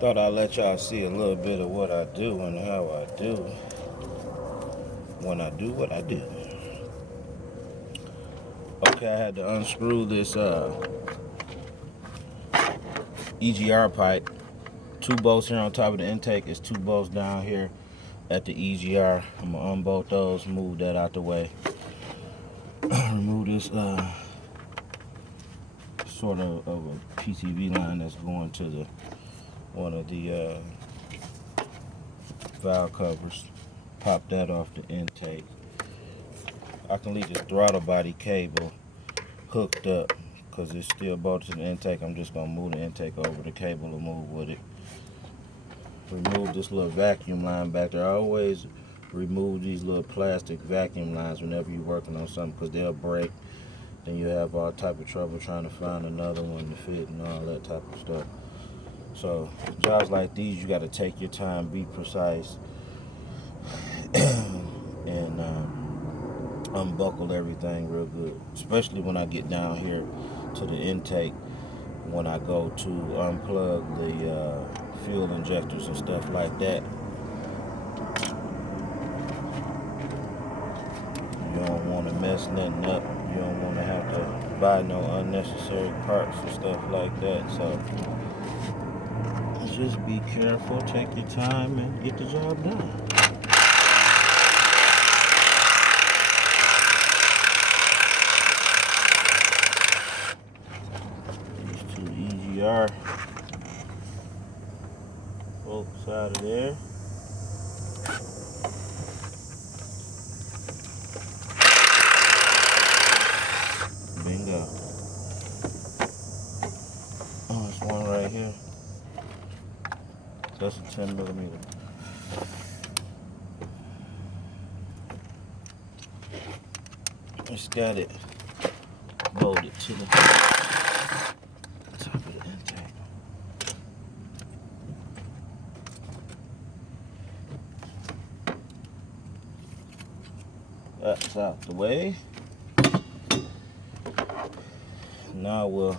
Thought I'd let y'all see a little bit of what I do and how I do when I do what I do. Okay, I had to unscrew this EGR pipe. 2 bolts here on top of the intake. Is 2 bolts down here at the EGR. I'm gonna unbolt those, move that out the way. Remove this sort of a PCV line that's going to one of the valve covers. Pop that off the intake. I can leave this throttle body cable hooked up because it's still bolted to the intake. I'm just gonna move the intake over. The cable will move with it. Remove this little vacuum line back there. I always remove these little plastic vacuum lines whenever you're working on something because they'll break. Then you have all type of trouble trying to find another one to fit and all that type of stuff. So jobs like these, you got to take your time, be precise, and unbuckle everything real good. Especially when I get down here to the intake, when I go to unplug the fuel injectors and stuff like that. You don't want to mess nothing up. You don't want to have to buy no unnecessary parts and stuff like that. So just be careful, take your time, and get the job done. These 2 EGR bolts out of there. Bingo. Oh, there's one right here. That's a 10 millimeter. Just got it bolted to the top of the intake. That's out the way. Now we'll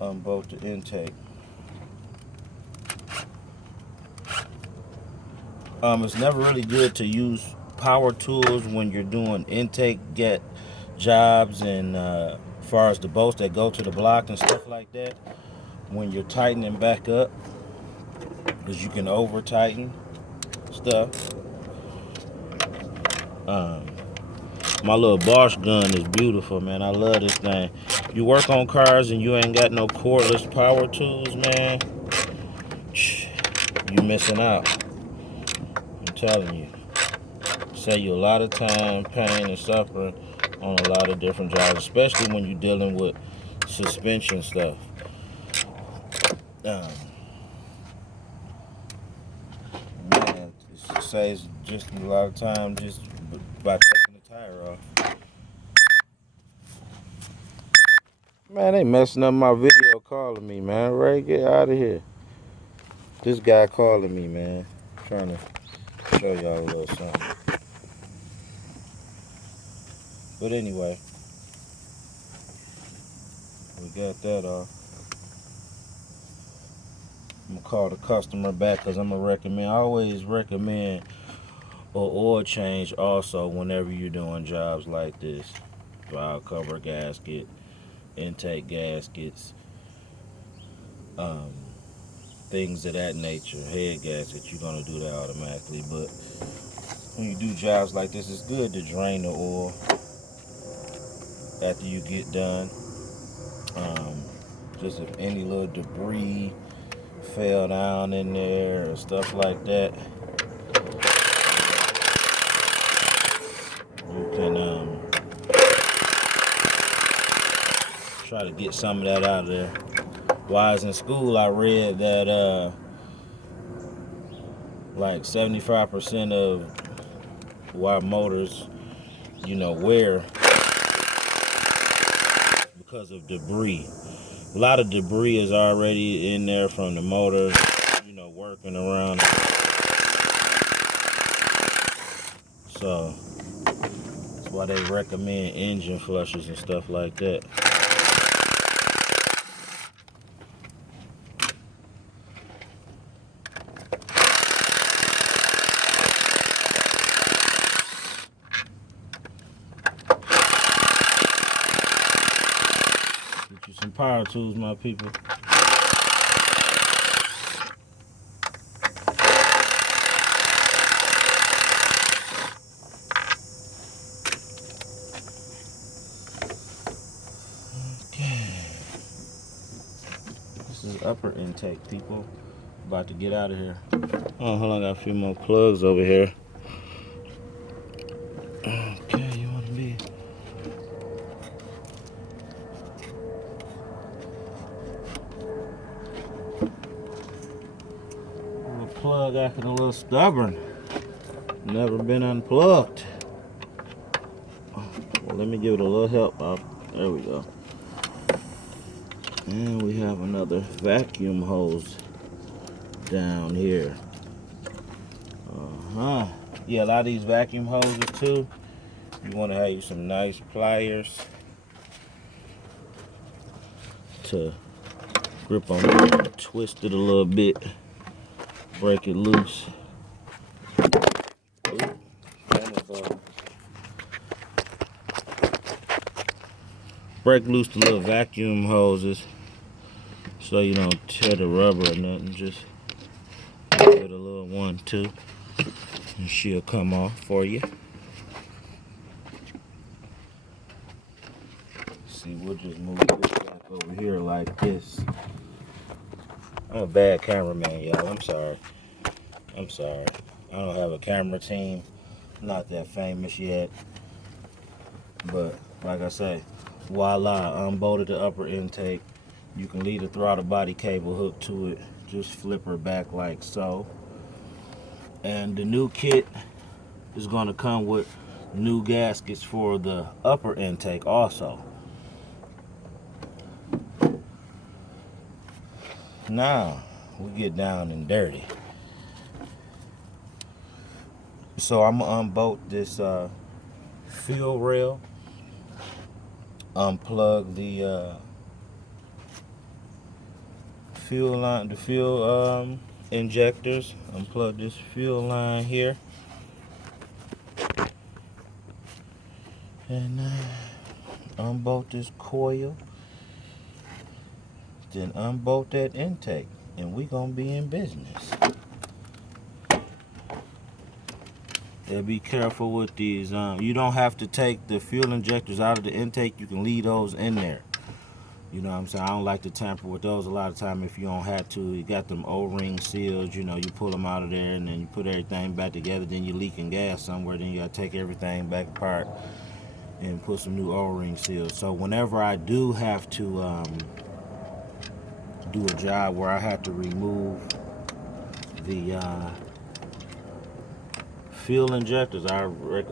unbolt the intake. It's never really good to use power tools when you're doing intake get jobs and as far as the bolts that go to the block and stuff like that. When you're tightening back up, because you can over tighten stuff. My little Bosch gun is beautiful, man. I love this thing. You work on cars and you ain't got no cordless power tools, man, you missing out. I'm telling you. Save you a lot of time, pain, and suffering on a lot of different jobs, especially when you're dealing with suspension stuff. Man, it saves just a lot of time just by taking the tire off. Man, they messing up my video calling me, man. Ray, get out of here. This guy calling me, man. Trying to show y'all a little something. But anyway, we got that off. I'm gonna call the customer back because I'm gonna always recommend an oil change also whenever you're doing jobs like this. Valve cover gasket, intake gaskets, things of that nature, head gaskets, you're gonna do that automatically. But when you do jobs like this, it's good to drain the oil after you get done. Just if any little debris fell down in there or stuff like that, you can try to get some of that out of there. While I was in school, I read that like 75% of why motors, wear because of debris. A lot of debris is already in there from the motor, working around. So that's why they recommend engine flushes and stuff like that. power tools, my people. This is upper intake, people. About to get out of here. Oh, hold on, I got a few more plugs over here. Okay, you want to be. The plug acting a little stubborn. Never been unplugged. Well, let me give it a little help. There we go. And we have another vacuum hose down here. Yeah, a lot of these vacuum hoses too, you want to have you some nice pliers to grip on it, twist it a little bit, break it loose. Break loose the little vacuum hoses so you don't tear the rubber or nothing. Just give it a little 1-2 and she'll come off for you. See, we'll just move this back over here like this. I'm a bad cameraman, y'all. I'm sorry. I don't have a camera team. Not that famous yet. But like I say, voila, I unbolted the upper intake. You can leave the throttle body cable hooked to it. Just flip her back like so. And the new kit is going to come with new gaskets for the upper intake also. Now we get down and dirty. So I'm gonna unbolt this fuel rail, unplug the fuel line, the fuel injectors, unplug this fuel line here, and unbolt this coil, then unbolt that intake, and we gonna be in business. Be careful with these. You don't have to take the fuel injectors out of the intake. You can leave those in there. You know what I'm saying? I don't like to tamper with those a lot of time if you don't have to. You got them O-ring seals, you know, you pull them out of there and then you put everything back together. Then you're leaking gas somewhere. Then you got to take everything back apart and put some new O-ring seals. So whenever I do have to do a job where I have to remove the fuel injectors, I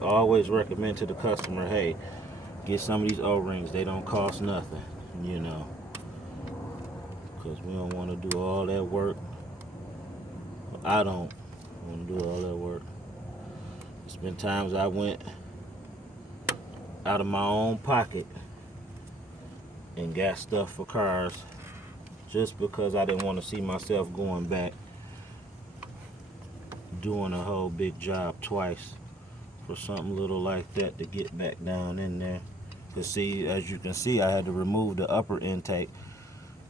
always recommend to the customer, hey, get some of these O-rings. They don't cost nothing, you know, because we don't want to do all that work. I don't want to do all that work. There's been times I went out of my own pocket and got stuff for cars just because I didn't want to see myself going back doing a whole big job twice for something little like that to get back down in there. Because see, as you can see, I had to remove the upper intake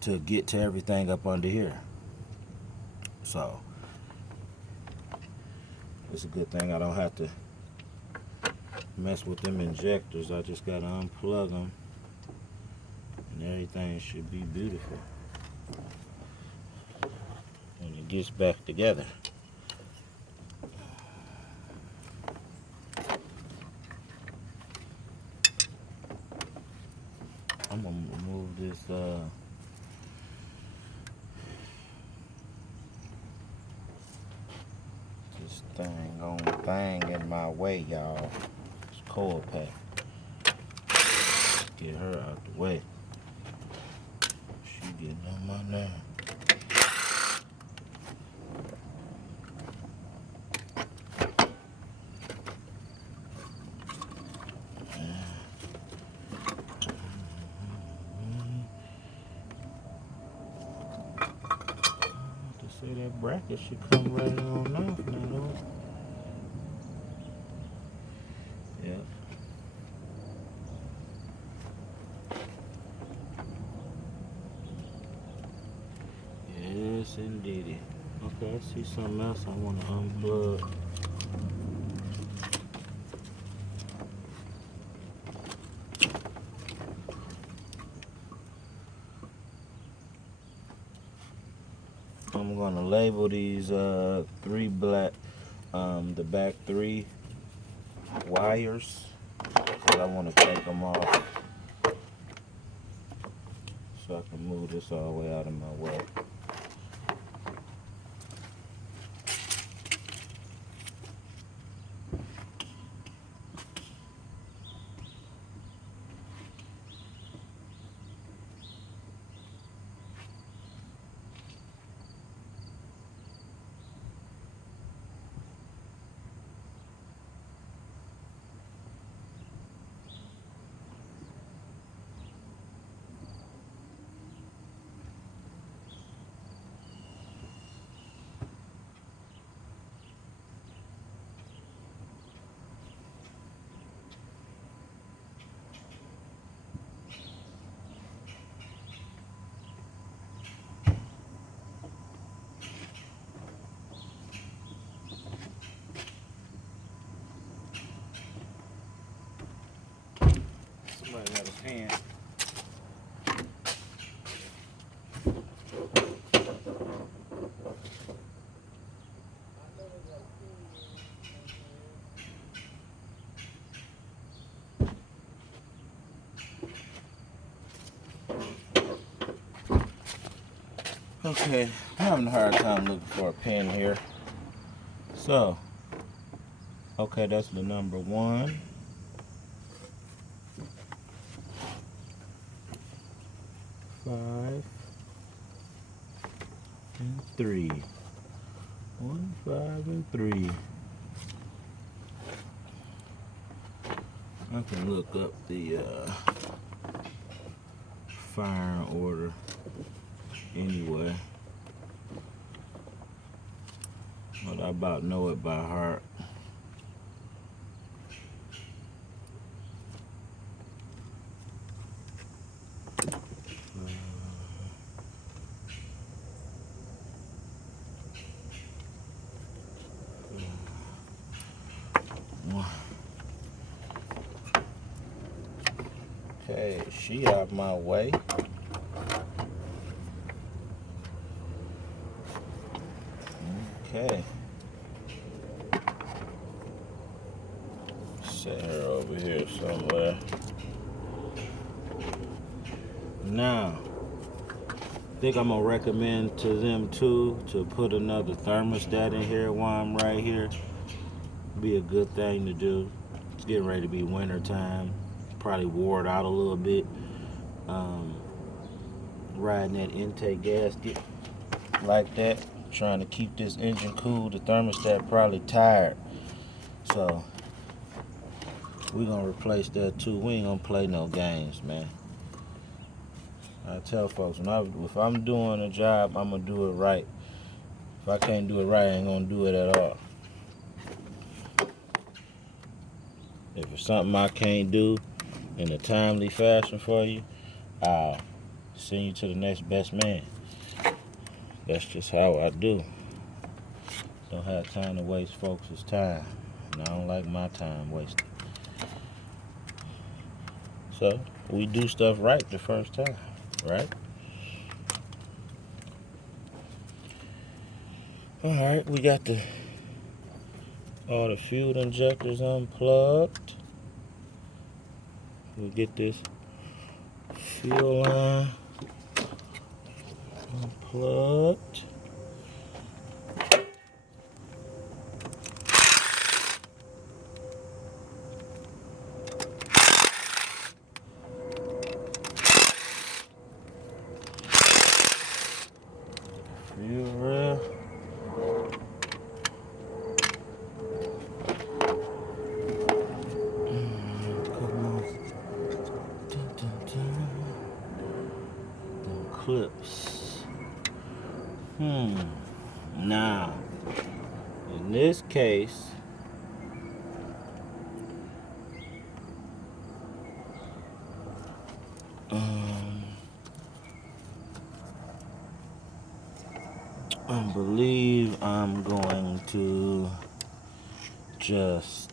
to get to everything up under here. So it's a good thing I don't have to mess with them injectors. I just gotta unplug them and everything should be beautiful when it gets back together. I'm gonna remove this thing in my way, y'all. It's coil pack. Get her out the way. She getting on my nerve. Say that bracket should come right on off now. Yeah. Yes, indeed. Okay, I see something else I want to unplug. I'm gonna label these three black, the back three wires, because I want to take them off so I can move this all the way out of my way. Somebody got a pen. Okay, I'm having a hard time looking for a pen here. So, okay, that's the number 1, 5, and 3. 1, 5, and 3. I can look up the firing order anyway, but I about know it by heart. Okay, she out my way. Okay. Set her over here somewhere. Now, I think I'm gonna recommend to them too to put another thermostat in here while I'm right here. Be a good thing to do. It's getting ready to be winter time. Probably wore it out a little bit. Riding that intake gasket like that, trying to keep this engine cool. The thermostat probably tired, so we're gonna replace that too. We ain't gonna play no games, man. I tell folks, if I'm doing a job, I'm gonna do it right. If I can't do it right, I ain't gonna do it at all. If it's something I can't do in a timely fashion for you, I'll send you to the next best man. That's just how I do. Don't have time to waste folks' time, and I don't like my time wasted. So we do stuff right the first time, right? All right, we got all the fuel injectors unplugged. We'll get this fuel line unplugged. Fuel rail. Clips. Now, in this case, I believe I'm going to just,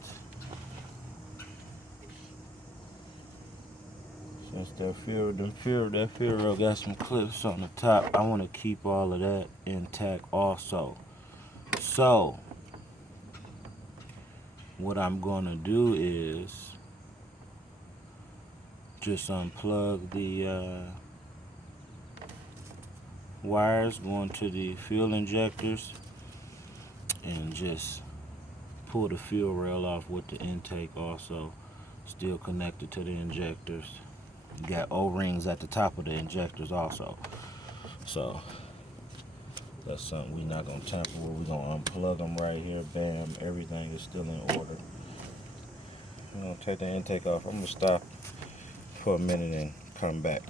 since that fuel rail got some clips on the top, I want to keep all of that intact also. So what I'm going to do is just unplug the wires going to the fuel injectors and just pull the fuel rail off with the intake also still connected to the injectors. You got O-rings at the top of the injectors also, so that's something we're not going to tamper with. We're going to unplug them right here. Bam, everything is still in order. I'm going to take the intake off. I'm going to stop for a minute and come back.